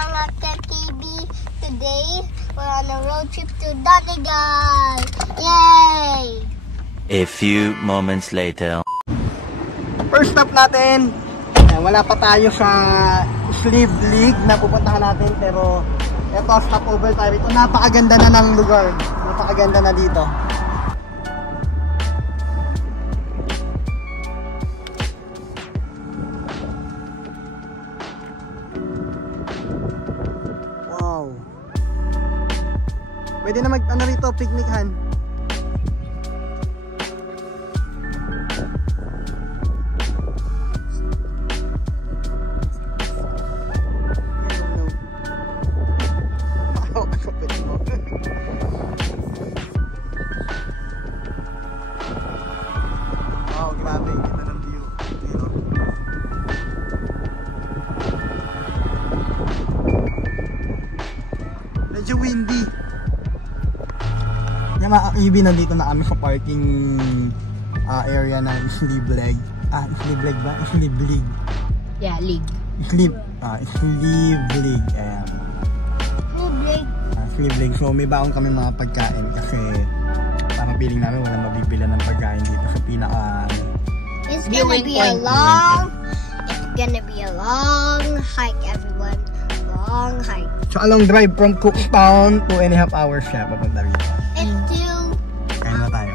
mga ka-TV. Today, we're on a road trip to Donegal. Yay! A few moments later. First stop natin, wala pa tayo sa Sleeve League na pupuntahan natin, pero eto, stopover tayo rito. Napakaganda na ng lugar. Napakaganda na dito. Wow. Pwede na mag-ano rito, picnican. Wow, grabe, ganda ng view dito. Medyo windy. Yung mga EB, nandito na kami sa parking area ng Sleeve League. Sleeve League ba? Sleeve League. Yeah, league. Sleeve League. Ayan. Sleeve League. So may baon kami mga pagkain kasi parang feeling namin walang mabibila ng pagkain dito sa pinaka It's gonna be a long hike, everyone. Long hike. So a long drive from Cookstown, 2.5 hours siya papunta rito. It's too... Kaya na tayo.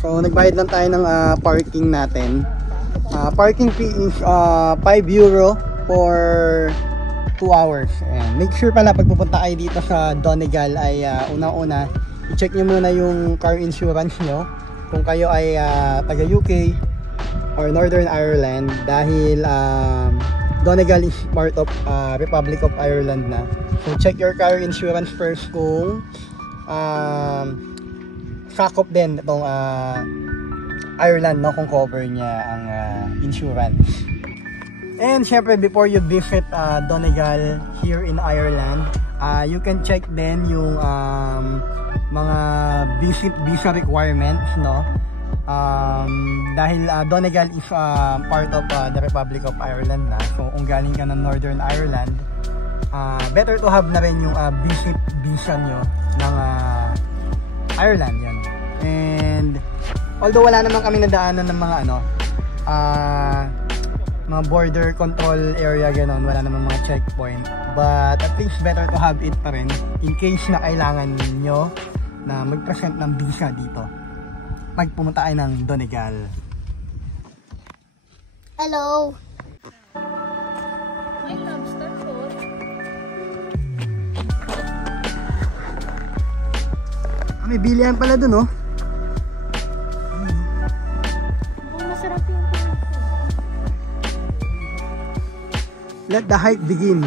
So nagbayad lang tayo ng parking natin. Parking fee is €5 for 2 hours. Ayan. Make sure pala pag pupunta kayo dito sa Donegal ay unang-una i-check nyo muna yung car insurance nyo kung kayo ay taga UK or Northern Ireland, dahil Donegal is part of Republic of Ireland na. So check your car insurance first kung sakop din itong Ireland, no, kung cover niya ang insurance. And syempre, before you visit Donegal here in Ireland, you can check din yung mga visa requirements, no? Dahil Donegal is part of the Republic of Ireland na. So kung galing ka ng Northern Ireland, better to have na rin yung visa nyo ng Ireland, yan. And although wala naman kami nadaanan ng mga mga border control area, ganon, wala namang mga checkpoint, but at least better to have it pa rin in case na kailangan ninyo na mag-present ng visa dito pag pumunta kayo ng Donegal. Hello. May lobster po. May bilihan pala dun, oh. Masarap yung Let the hike begin.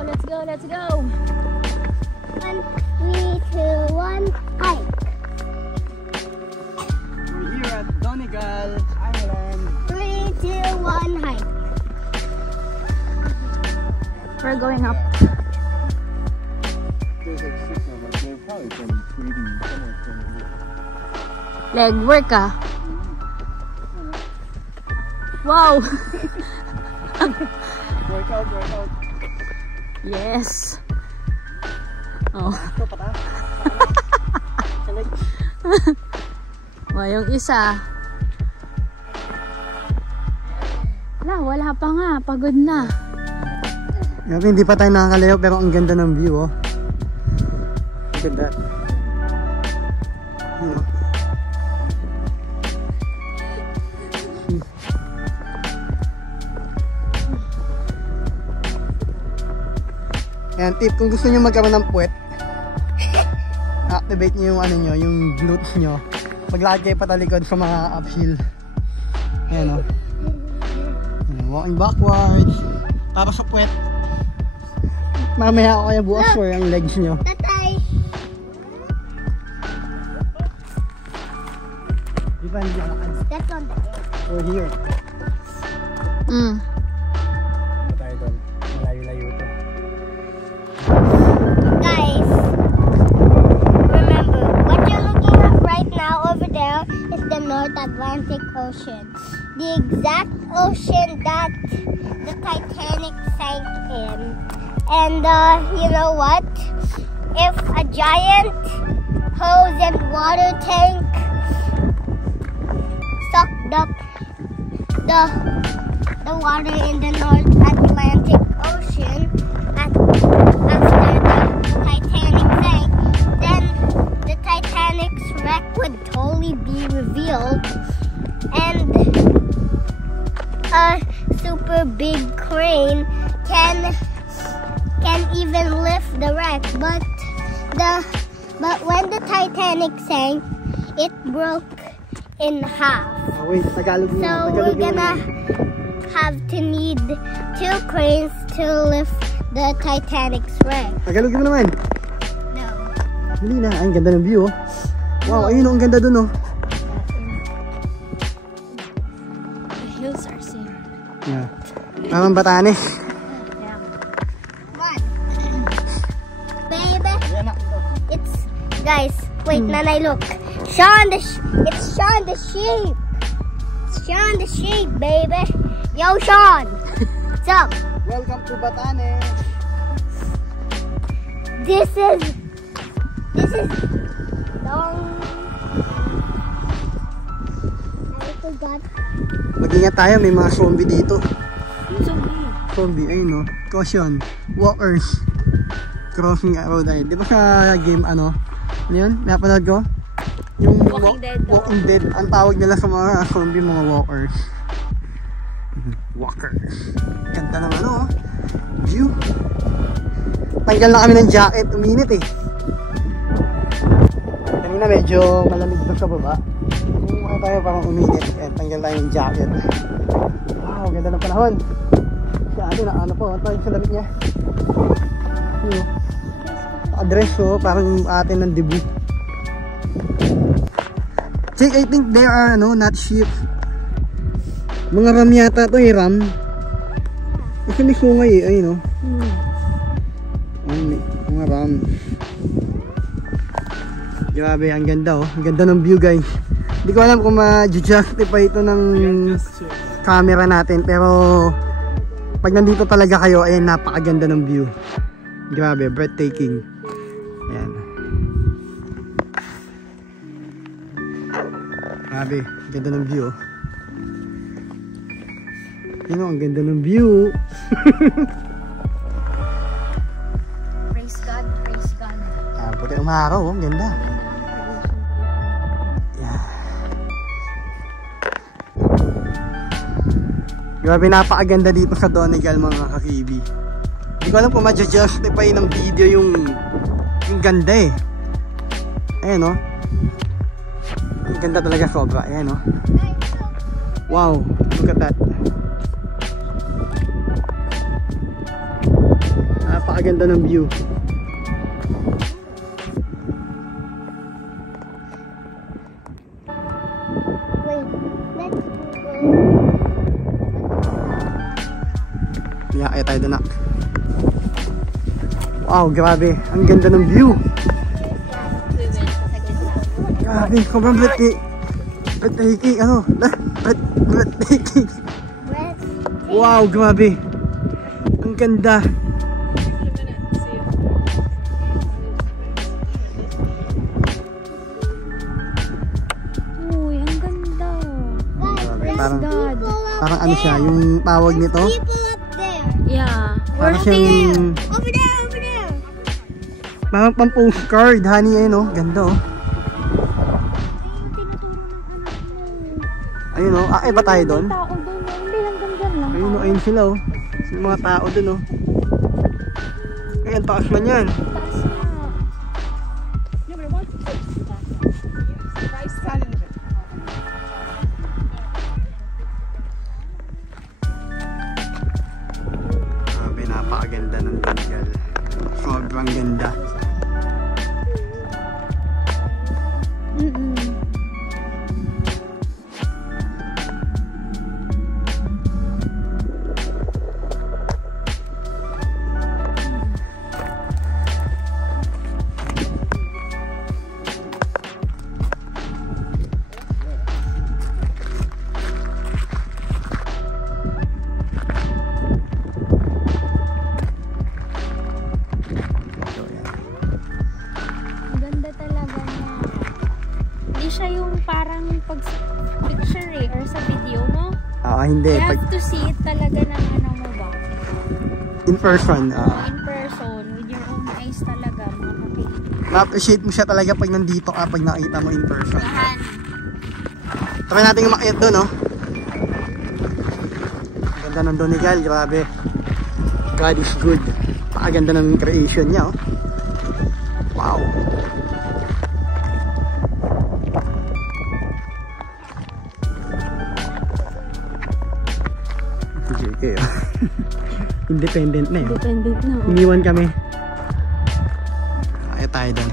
Let's go, let's go. 1, 3, 2, 1, hike. We're here at Donegal, Ireland. 3, 2, 1, hike. We're going up. There's like 6 of us. They're probably from Sweden. Somewhere from here. Leg work, ah. Wow. Workout. Yes. Oh. Ito pa ta. Oh, yung isa. Wala pa nga. Pagod na. Hindi pa tayo nakakalayo pero ang ganda ng view, oh. Look at that. Yan, tip, kung gusto nyo magkaroon ng puwet, activate nyo yung yung glutes nyo. Maglakad kayo patalikod sa mga uphill. Ayan, o. Walking backwards. Tapos sa puwet. Mamaya ako kaya bukas for ang legs nyo. Tatay. Diba, hindi ako nakad? That's on the edge. We're here. Tayo doon. Malayo-layo ito. Guys, remember, what you're looking at right now over there is the North Atlantic Ocean. the exact ocean that the Titanic sank in. And you know what? If a giant hose and water tank sucked up the water in the North Atlantic Ocean after the Titanic sank, then the Titanic's wreck would totally be revealed, and a super big crane can even lift the wreck. But when the Titanic sank, it broke in half. Oh, wait, Tagalog mo. So Tagalog we're mo. gonna have to need 2 cranes to lift the Titanic's wreck. Tagalog mo naman. No. Dali na. Ay, ang ganda ng view, oh. Wow, ayun, oh, ang ganda dun, oh. The hills are seen. Yeah. Parang Batanes. Come on. Baby. It's, guys, wait, Nanay, look. It's Shaun the sheep. It's Shaun the sheep, baby. Yo, Shaun. What's up? Welcome to Batanes. This is long. I forgot. Mag-ingat tayo, may mga zombie dito. Zombie, ayun, no? Caution. Walkers. Crossing a road ay. Di ba sa game, ano yun? Napanood ko? Yung Walking Dead. Ang tawag nila sa mga zombie, mga walkers. Walkers. Ganda naman, ano, oh. View. Tanggal na kami ng jacket. Uminit, eh. Kanina medyo malamig doon sa baba. Ano tayo, parang uminit. Kaya tanggal tayo ng jacket. Wow, ganda ng panahon. Siya atin, ano po, ito yung salamit niya. Yun, address, oh, parang atin ng debut. Check, I think there are, ano, not sheep. Mga ram yata to, eh, ram. Kasi may sungay, eh, ayun, oh. Mga ram. Grabe, ang ganda, oh. Ang ganda ng view, guys. Hindi ko alam kung ma-justify ito ng camera natin, pero pag nandito talaga kayo, ayan, napakaganda ng view. Grabe, breathtaking. Ayan. Grabe, ganda ng view. Yun, ang ganda ng view. Praise God, praise God. Ah, puti umaraw, oh. Ang ganda. Yeah. Grabe, napakaganda dito sa Donegal, mga kakibi. Hindi ko alam kung ma-justify ng video yung ganda, eh. Ayan, oh. Ang ganda talaga sobra. Ayan, oh. Wow, look at that. Napakaganda ng view. Wait, let's go. Yeah, kaya tayo doon, nak. Wow, grabe. Ang ganda ng view. Grabe, sobrang breathtaking. Ano? Breathtaking. Wow, grabe. Ang ganda. Uy, ang ganda. Grabe, Guys, parang ano siya, yung tawag nito. people up there. Yeah. Parang siyang Over there, over there. parang pang-postcard, honey, ayun, oh. Ganda, oh. Ayun, oh. Ah, iba tayo doon? Tao doon. Hindi, hanggang dyan lang. Ayun, oh. Ayun sila, oh. Yung mga tao doon, oh. Ayan, taas man yan. Taas na. Grabe, napakaganda ng Donegal. Sobrang ganda. hindi. You Pag have to see it talaga ng ano mo ba? in person, In person, with your own eyes talaga, mga kapit. ma-appreciate mo siya talaga pag nandito ka, pag nakita mo in person. Yan. Try natin umakyat doon, no? Ganda ng Donegal, grabe. God is good. Pakaganda ng creation niya, oh. Wow. JK, oh. Independent na yun. Dependent na. Oh. Iniwan kami. Kaya tayo doon.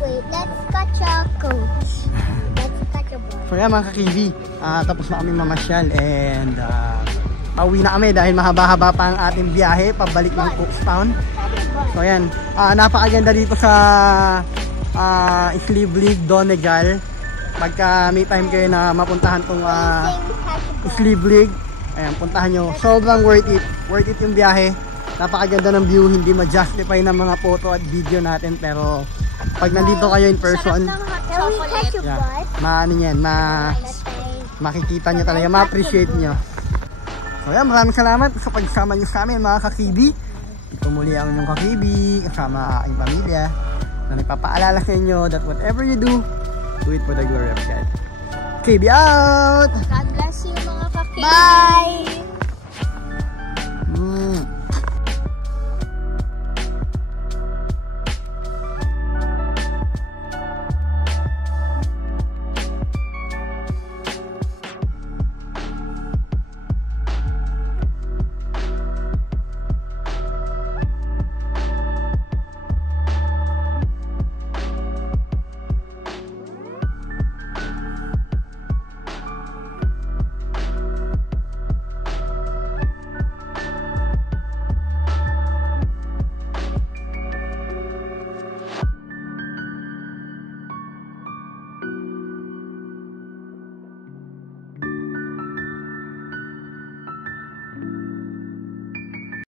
Let's catch a coach. Let's catch a ball. So yan mga kakibi, tapos na kami mamasyal and pauwi na kami dahil mahaba-haba pa ang ating biyahe pabalik ng Cookstown. So yan, napakaganda dito sa Slivlig, Donegal. Pagka may time kayo na mapuntahan tong Slivlig, ayan, puntahan nyo. Sobrang worth it. Worth it yung biyahe. Napakaganda ng view, hindi ma-justify ng mga photo at video natin, pero pag nandito kayo in person, Can we catch a ball? makikita nyo talaga, ma-appreciate nyo. So yan, maraming salamat sa pagsama nyo sa amin mga kakibi. Ito muli ang inyong kakibi, kasama aking pamilya, na nagpapaalala sa inyo that whatever you do it for the glory of God. KB out! God bless you mga kapit. Bye!